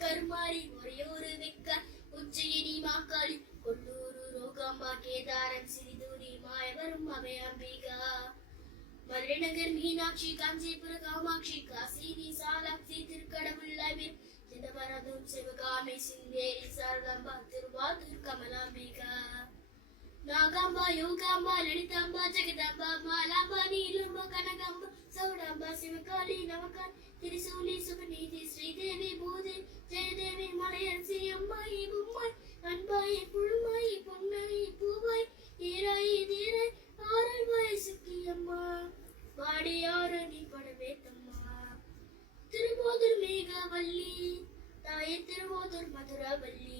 கருமாரி ஒரையோரு வெக்க உச்சயினி மாக்காளி கொல்லூரு ரோகாம்பா கேதாரன் சிறிதூரி மாயவரும் அபயாம்பிகா மதுரைநகர் மீனாட்சி காஞ்சிபுர காமாட்சி காசி விசாலாட்சி திருக்கடவுள்ளாய் சிதம்பரம் சிவகாமி சிந்தேரி சாரதாம்பா திருவாதூர் கமலாம்பிகா நாகாம்பா யோகாம்பா லலிதாம்பா ஜெகதாம்பா மாலாம்பா நீலம்பா கனகாம்பா சௌடாம்பா சிவகாளி நவகாளி திரிசூலி சுபநீதி ஸ்ரீதேவி பூதே ஜெயதேவி மலையரசி அம்மாயி பொம்மாய் அன்பாயி புழுமாயி பொன்னாயி பூவாய் ஈராயி தீராய் ஆரல்வாய் சுக்கி அம்மா வாடியாறு நீ படவே தம்மா திருவோதூர் மேகவல்லி தாயே திருவோதூர் மதுராவல்லி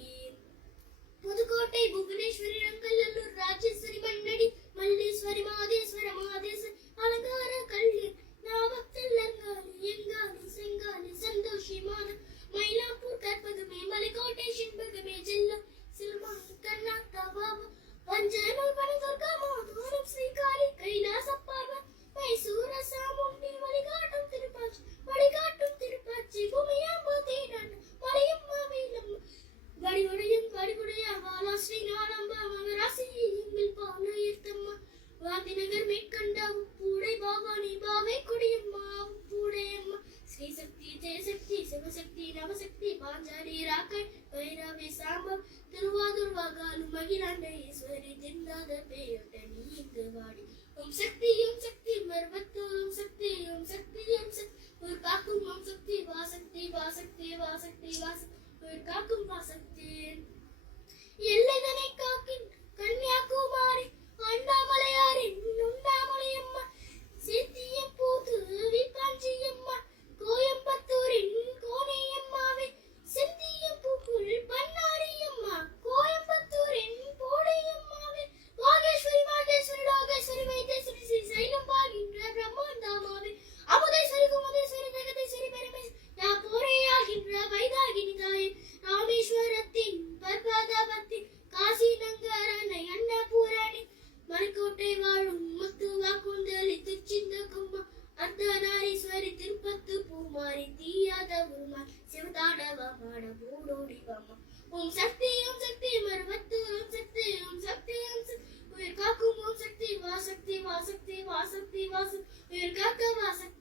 புதுக்கோட்டை புவனேஸ்வரி ரங்கல்லூர் ராஜேஸ்வரி மண்ணடி மல்லேஸ்வரி மாதேஸ்வர மாதேஸ்வரி அலங்கார கல்லி நாவத்தில் அங்காளி எங்காளி செங்காளி சந்தோஷி மாத மயிலாப்பூர் கற்பகமே மலைக்கோட்டை சின்பகமே ஜெல்லம் சிலமானி கர்நாடகா பாபா பஞ்சநூல் பனதுர்கா மோதூரம் ஸ்ரீகாளி கைலாசப்பார்வ மைசூர சாமுண்டி வழிகாட்டும் திருப்பாச்சி பூமியாம்பு தீடாண்ட மலையம்மா வேலம்மா வடிவுடையும் வடிவுடைய வாலா ஸ்ரீநாளம்பா மகராசி எங்கள் பாளையத்தம்மா வாந்திநகர் மேற்கண்டா பூடை பாவானி பாவை குடியம்மா பூடையம்மா ஸ்ரீ சக்தி ஜெயசக்தி சிவசக்தி நவசக்தி பாஞ்சாலி ராக்கை பைரவி சாம்பா திருவாதூர் வாகாலு மகிழாண்ட ஈஸ்வரி திண்டாத பேயொட்ட நீ இங்கு வாடி ஓம் சக்தி மர்வத்து ஓம் சக்தி ஒரு காக்கும் ஓம் சக்தி வாசக்தி வாசக்தி வாசக்தி வாசக்தி காக்கும் வாசக்தி எல்லைதனை காக்கின் கன்னியாகுமாரி அண்ணாமலையாரின் உண்ணாமலையம்மா சித்தியம் பூத்து விபாஞ்சியம்மா கோயம்புத்தூரின் கோணையம்மாவே சித்தியம் பூக்குள் பண்ணாரியம்மா கோயம்புத்தூரின் போடையம்மாவே வாகேஸ்வரி மாகேஸ்வரி லோகேஸ்வரி வைத்தேஸ்வரி ஸ்ரீ சைலம் பாகின்ற பிரம்மாண்டாமாவே அமுதேஸ்வரி குமுதேஸ்வரி ஜெகதேஸ்வரி பெருமேஸ்வரி யா போரையாகின்ற வைதாகினி தாயே ராமேஸ்வரத்தின் பர்வதவத்தின் காசி நங்கரணை அன்னபூரணி மலைக்கோட்டை வாழும் முத்துவா குண்டலி திருச்சிந்த கும்மா அர்த்தநாரீஸ்வரி திருப்பத்து பூமாரி தீயாத உருமா சிவதாடவ மாட பூடோடி வாமா ஓம் சக்தி மர்வத்து ஓம் சக்தி உயிர் காக்கும் ஓம் சக்தி வாசக்தி வாசக்தி வாசக்தி வாசக்தி உயிர் காக்க வாசக்தி